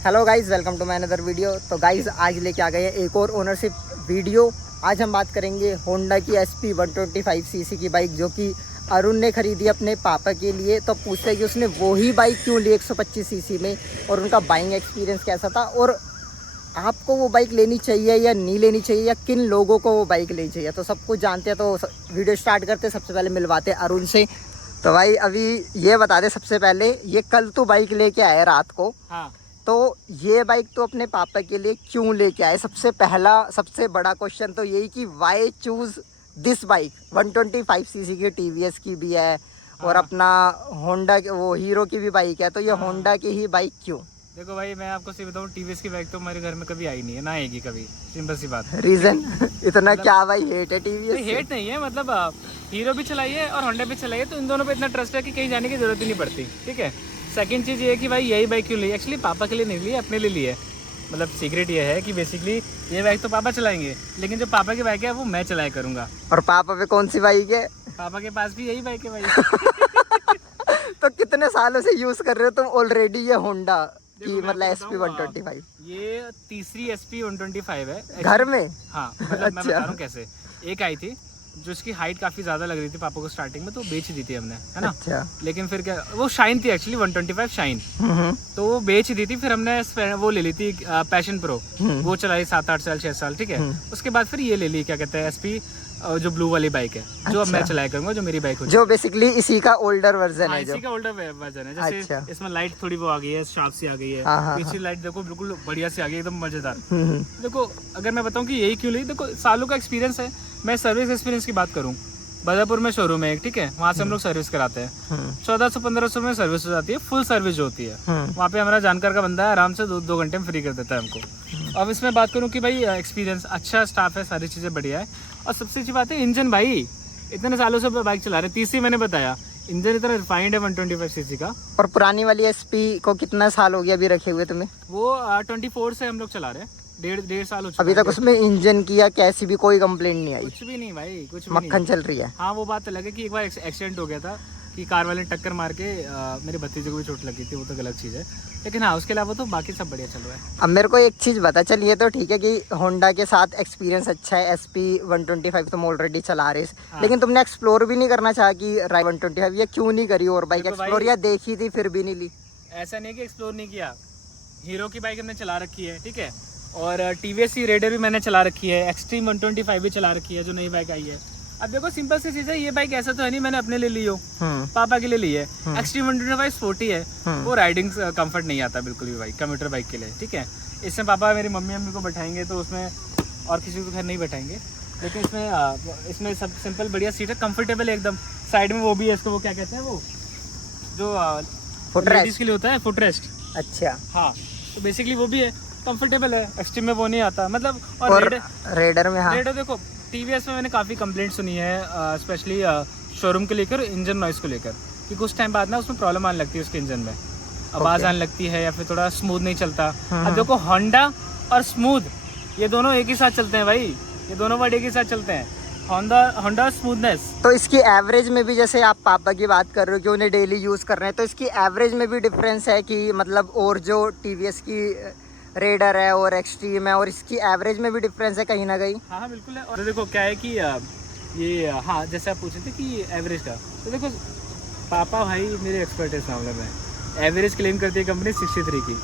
Hello guys, welcome to my another video. तो guys आज लेके आ गए हैं एक और ओनरशिप वीडियो। आज हम बात करेंगे होंडा की SP 125 सीसी की बाइक, जो कि अरुण ने खरीदी अपने पापा के लिए। तो पूछते हैं कि उसने वही बाइक क्यों ली 125 सीसी में, और उनका बाइंग एक्सपीरियंस कैसा था, और आपको वो बाइक लेनी चाहिए या नहीं लेनी चाहिए, या किन लोगों को वो बाइक लेनी चाहिए। तो सब कुछ जानते हैं। तो वीडियो स्टार्ट करते हैं। सबसे पहले मिलवाते हैं अरुण से। तो भाई अभी ये बता दे सबसे पहले, ये कल तू बाइक लेके आया रात को। हाँ। तो ये बाइक तो अपने पापा के लिए क्यों लेके आए? सबसे पहला सबसे बड़ा क्वेश्चन तो यही कि why choose this bike. 125 CC की TVS की भी है, और अपना होंडा वो हीरो की भी बाइक है। तो ये होंडा की ही बाइक क्यों? देखो भाई, मैं आपको सही बताऊँ, TVS की बाइक तो हमारे घर में कभी आई नहीं है, ना आएगी कभी। सिंपल सी बात। रीजन इतना क्या भाई हेट है TVS नहीं, हेट नहीं है, मतलब हीरो भी चलाइए और होंडा भी चलाइए, तो इन दोनों पे इतना ट्रस्ट है कि कहीं जाने की जरूरत ही नहीं पड़ती। ठीक है। सेकंड चीज़ ये है कि भाई यही बाइक क्यों ली? एक्चुअली पापा के लिए नहीं ली, अपने लिए ली है। मतलब सीक्रेट ये है कि बेसिकली ये बाइक तो पापा चलाएंगे, लेकिन जो पापा की बाइक है वो मैं चलाया करूँगा। और पापा पे कौन सी बाइक है? पापा के पास भी यही बाइक है भाई। तो कितने सालों से यूज कर रहे हो तुम ऑलरेडी ये होंडा की, देखो, मैं मतलब आपको SP बताऊं, 125? ये तीसरी SP 125 है घर में? हाँ, मतलब मैं बता रहा हूँ कैसे। एक आई थी जो इसकी हाइट काफी ज्यादा लग रही थी पापा को स्टार्टिंग में, तो बेच दी थी हमने, है ना। अच्छा। लेकिन फिर क्या, वो शाइन थी एक्चुअली 125 शाइन, तो वो बेच दी थी। फिर हमने वो ले ली थी पैशन प्रो, वो चलाई 7-8 साल 6 साल। ठीक है। उसके बाद फिर ये ले ली, क्या कहते हैं, SP जो ब्लू वाली बाइक है, जो अब मैं चलाया करूंगा, जो मेरी बाइक हो, जो बेसिकली इसी का ओल्डर वर्जन है। इसी का ओल्डर वर्जन है। जैसे अच्छा। इसमें लाइट थोड़ी वो आ गई है, शार्प सी आ गई है। पीछे लाइट देखो बिल्कुल बढ़िया सी आ गई, एकदम मजेदार। देखो, अगर मैं बताऊं कि यही क्यों ली, देखो सालों का एक्सपीरियंस है। मैं सर्विस एक्सपीरियंस की बात करूं, बदापुर में शोरूम है एक, ठीक है, वहाँ से हम लोग सर्विस कराते हैं। 1400-1500 में सर्विस हो जाती है, फुल सर्विस जो होती है। वहाँ पे हमारा जानकार का बंदा है, आराम से 2 घंटे में फ्री कर देता है हमको। अब इसमें बात करूँ कि भाई एक्सपीरियंस अच्छा, स्टाफ है, सारी चीज़ें बढ़िया है। और सबसे अच्छी बात है इंजन। भाई इतने सालों से बाइक चला रहे, तीसरी मैंने बताया, इंजन इतना रिफाइंड है 125 सीसी का। और पुरानी वाली SP को कितना साल हो गया अभी रखे हुए तुम्हें? वो 24 से हम लोग चला रहे हैं, डेढ़ साल हो चुका अभी तक उसमें इंजन की या कैसी भी कोई कंप्लेंट नहीं आई? कुछ भी नहीं भाई, कुछ भी मक्खन नहीं। चल रही है। हाँ, वो बात अलग है कि एक बार एक्सीडेंट हो गया था कि कार वाले ने टक्कर मार के मेरे भतीजे को भी चोट लगी थी, वो तो गलत चीज़ है। लेकिन हाँ, उसके अलावा तो बाकी सब बढ़िया चल रहा है। अब मेरे को एक चीज़ बता, चल ये तो ठीक है कि होंडा के साथ एक्सपीरियंस अच्छा है, SP 125 तुम ऑलरेडी चला रहे, लेकिन तुमने एक्सप्लोर भी नहीं करना चाहा कि 125 ये क्यों नहीं करी और बाइक एक्सप्लोर, या देखी थी फिर भी नहीं ली? ऐसा नहीं कि एक्सप्लोर नहीं किया, हीरो की बाइक हमने चला रखी है, ठीक है, और TVS की रेडर भी मैंने चला रखी है, एक्सट्रीम 125 भी चला रखी है जो नई बाइक आई है। अब देखो सिंपल सी चीज़ है, ये बाइक ऐसा तो है नहीं मैंने अपने लिए ली हो, पापा के लिए ली है। एक्सट्रीम 125 स्पोर्टी है, वो राइडिंग कंफर्ट नहीं आता बिल्कुल भी बाइक, कम्यूटर बाइक के लिए। ठीक है। इसमें पापा मेरी मम्मी को बैठाएंगे तो उसमें, और किसी को घर नहीं बैठाएंगे, लेकिन इसमें सब सिंपल बढ़िया सीट है, कंफर्टेबल है एकदम। साइड में वो भी है, इसको वो क्या कहते हैं, वो जो लेडीज के लिए होता है, फुट रेस्ट। अच्छा। हाँ, तो बेसिकली वो भी है, कंफर्टेबल है, एक्सट्रीम में वो नहीं आता मतलब। और रेडर में, हाँ, रेडर देखो TVS में मैंने काफ़ी कंप्लेंट सुनी है, स्पेशली शोरूम को लेकर, इंजन नॉइस को लेकर, कि कुछ टाइम बाद ना उसमें प्रॉब्लम आने लगती है, उसके इंजन में आवाज़ आने लगती है, या फिर थोड़ा स्मूथ नहीं चलता। अब देखो होंडा और स्मूथ ये दोनों एक ही साथ चलते हैं भाई, ये दोनों वर्ड एक ही साथ चलते हैं, होंडा स्मूथनेस। तो इसकी एवरेज में भी, जैसे आप पापा की बात कर रहे हो कि उन्हें डेली यूज़ कर रहे हैं, तो इसकी एवरेज में भी डिफरेंस है कि मतलब, और जो TVS की रेडर है और एक्सट्रीम है, और इसकी एवरेज में भी डिफरेंस है कहीं ना कहीं? हाँ बिल्कुल है। और देखो क्या है कि ये, हाँ जैसे आप पूछे थे कि एवरेज का, तो देखो पापा भाई मेरे एक्सपर्ट है इस मामले में। एवरेज क्लेम करती है कंपनी 63 की,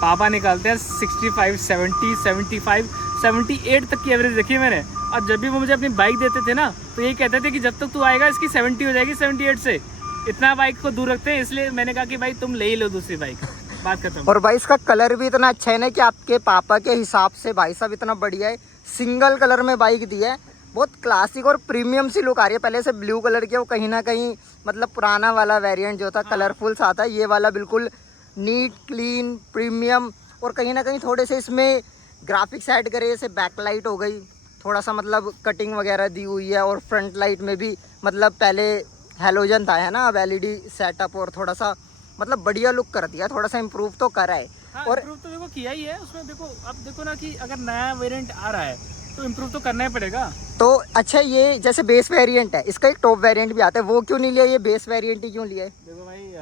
पापा निकालते हैं 65, 70, 75, 78 तक की एवरेज देखी है मैंने। और जब भी वो मुझे अपनी बाइक देते थे ना, तो यही कहते थे कि जब तक तू आएगा इसकी 70 हो जाएगी 78 से। इतना बाइक को दूर रखते हैं, इसलिए मैंने कहा कि भाई तुम ले ही लो दूसरी बाइक, बात खत्म। और भाई इसका कलर भी इतना अच्छा है ना कि आपके पापा के हिसाब से भाई साहब इतना बढ़िया है। सिंगल कलर में बाइक दी है, बहुत क्लासिक और प्रीमियम सी लुक आ रही है। पहले से ब्लू कलर की, वो कहीं ना कहीं मतलब पुराना वाला वेरिएंट जो था कलरफुल सा आता है, ये वाला बिल्कुल नीट क्लीन प्रीमियम। और कहीं ना कहीं थोड़े से इसमें ग्राफिक्स ऐड करे, जैसे बैकलाइट हो गई, थोड़ा सा मतलब कटिंग वगैरह दी हुई है। और फ्रंट लाइट में भी मतलब पहले हेलोजन था, है ना, अब LED सेटअप, और थोड़ा सा मतलब बढ़िया लुक कर दिया, थोड़ा सा इम्प्रूव तो करा है। हाँ, और इम्प्रूव तो देखो किया ही है उसमें। देखो अब देखो ना कि अगर नया वेरिएंट आ रहा है तो इम्प्रूव तो करना ही पड़ेगा। तो अच्छा, ये जैसे बेस वेरिएंट है, इसका एक टॉप वेरिएंट भी आता है, वो क्यों नहीं लिया? ये बेस वेरिएंट ही क्यों लिया है? देखो भाई,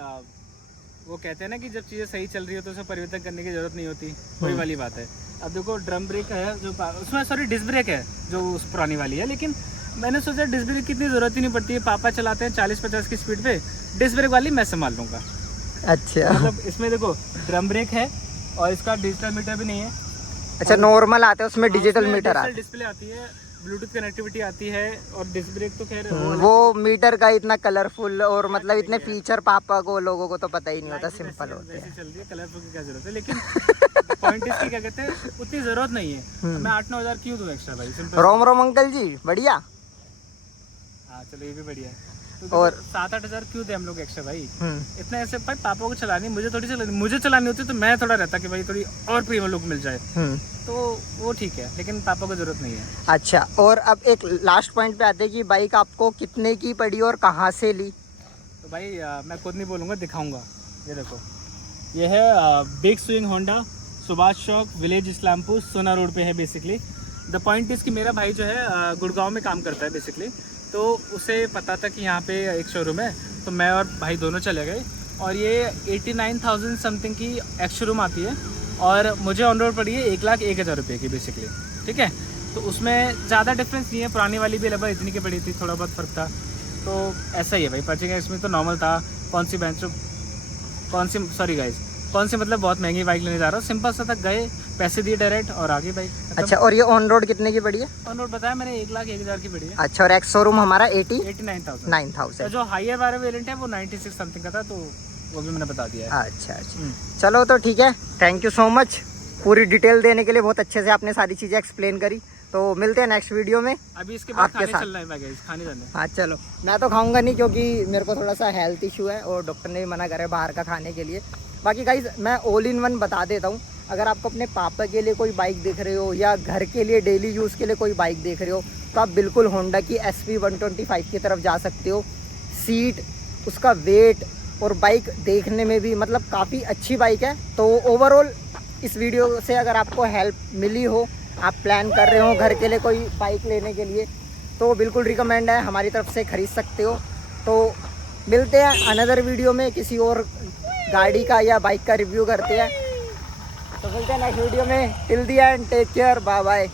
वो कहते हैं ना कि जब चीज़ें सही चल रही हो तो उसमें परिवर्तन करने की जरूरत नहीं होती, वही वाली बात है। अब देखो ड्रम ब्रेक है जो उसमें, सॉरी डिस्क ब्रेक है जो उस पुरानी वाली है, लेकिन मैंने सोचा डिस्क ब्रेक की इतनी ज़रूरत ही नहीं पड़ती है, पापा चलाते हैं 40-50 की स्पीड पे, डिस्क ब्रेक वाली मैं संभाल लूँगा। अच्छा मतलब इसमें देखो ड्रम ब्रेक है और इसका डिजिटल मीटर भी नहीं है। अच्छा, नॉर्मल आते हैं उसमें डिजिटल मीटर आता है, डिस्प्ले आती है, ब्लूटूथ कनेक्टिविटी आती है, और डिस्क ब्रेक तो खैर वो मीटर का इतना कलरफुल और मतलब इतने फीचर पापा को लोगों को तो पता ही नहीं होता, सिंपल होते हैं। वैसे चल रही है, कलरफुल की क्या जरूरत है, लेकिन पॉइंट इसकी क्या कहते हैं, उतनी जरूरत नहीं है। मैं 8-9 हज़ार क्यों दूं एक्स्ट्रा भाई, सिंपल। रोम रोम अंकल जी, बढ़िया। हाँ चलो ये भी बढ़िया है। तो और 7-8 हज़ार क्यों दे हम लोग एक्स्ट्रा भाई, इतना ऐसे भाई पापा को चलानी, मुझे थोड़ी चलानी, मुझे चलानी होती तो मैं थोड़ा रहता कि भाई थोड़ी और प्रीमियम लुक मिल जाए, तो वो ठीक है, लेकिन पापा को जरूरत नहीं है। अच्छा, और अब एक लास्ट पॉइंट पे आते हैं कि बाइक आपको कितने की पड़ी और कहाँ से ली? तो भाई मैं खुद नहीं बोलूँगा, दिखाऊंगा। ये देखो, ये है big swing Honda, Subhash Chowk, village Islampur, सोना रोड पे है बेसिकली। द पॉइंट इज़ कि मेरा भाई जो है गुड़गांव में काम करता है बेसिकली, तो उसे पता था कि यहाँ पे एक शोरूम है, तो मैं और भाई दोनों चले गए, और ये 89,000 समथिंग की एक्स शोरूम आती है, और मुझे ऑन रोड पड़ी है 1,01,000 रुपये की बेसिकली, ठीक है। तो उसमें ज़्यादा डिफरेंस नहीं है, पुरानी वाली भी लगभग इतनी की पड़ी थी, थोड़ा बहुत फ़र्क था, तो ऐसा ही है भाई। पर्चिंग इसमें तो नॉर्मल था, कौन सी मतलब बहुत महंगी बाइक लेने जा रहा हूँ, सिंपल सा तक गए, पैसे दिए डायरेक्ट और आगे बाइक। अच्छा, और ये ऑन रोड कितने की पड़ी है? ऑन रोड बताया मैंने 1,01,000 की पड़ी है। अच्छा, और एक्स शोरूम हमारा 89,000। जो हायर वाला वेरिएंट है वो 96 समथिंग का था, तो वो भी मैंने बता दिया है। अच्छा अच्छा, चलो तो ठीक है, थैंक यू सो मच पूरी डिटेल देने के लिए, बहुत अच्छे से आपने सारी चीज़ें एक्सप्लेन करी। तो मिलते हैं नेक्स्ट वीडियो में। अभी इसके बाद आपके खाने साथ चलना है गाइस, खाने जाना है। हाँ चलो, मैं तो खाऊंगा नहीं क्योंकि मेरे को थोड़ा सा हेल्थ इशू है और डॉक्टर ने भी मना करे बाहर का खाने के लिए। बाकी गाइस मैं ऑल इन वन बता देता हूँ, अगर आपको अपने पापा के लिए कोई बाइक देख रहे हो या घर के लिए डेली यूज़ के लिए कोई बाइक देख रहे हो, तो आप बिल्कुल होंडा की SP 125 की तरफ जा सकते हो। सीट, उसका वेट और बाइक देखने में भी मतलब काफ़ी अच्छी बाइक है। तो ओवरऑल इस वीडियो से अगर आपको हेल्प मिली हो, आप प्लान कर रहे हो घर के लिए कोई बाइक लेने के लिए, तो बिल्कुल रिकमेंड है, हमारी तरफ से ख़रीद सकते हो। तो मिलते हैं अनदर वीडियो में, किसी और गाड़ी का या बाइक का रिव्यू करते हैं। तो मिलते हैं नेक्स्ट वीडियो में, till the end take care, bye bye.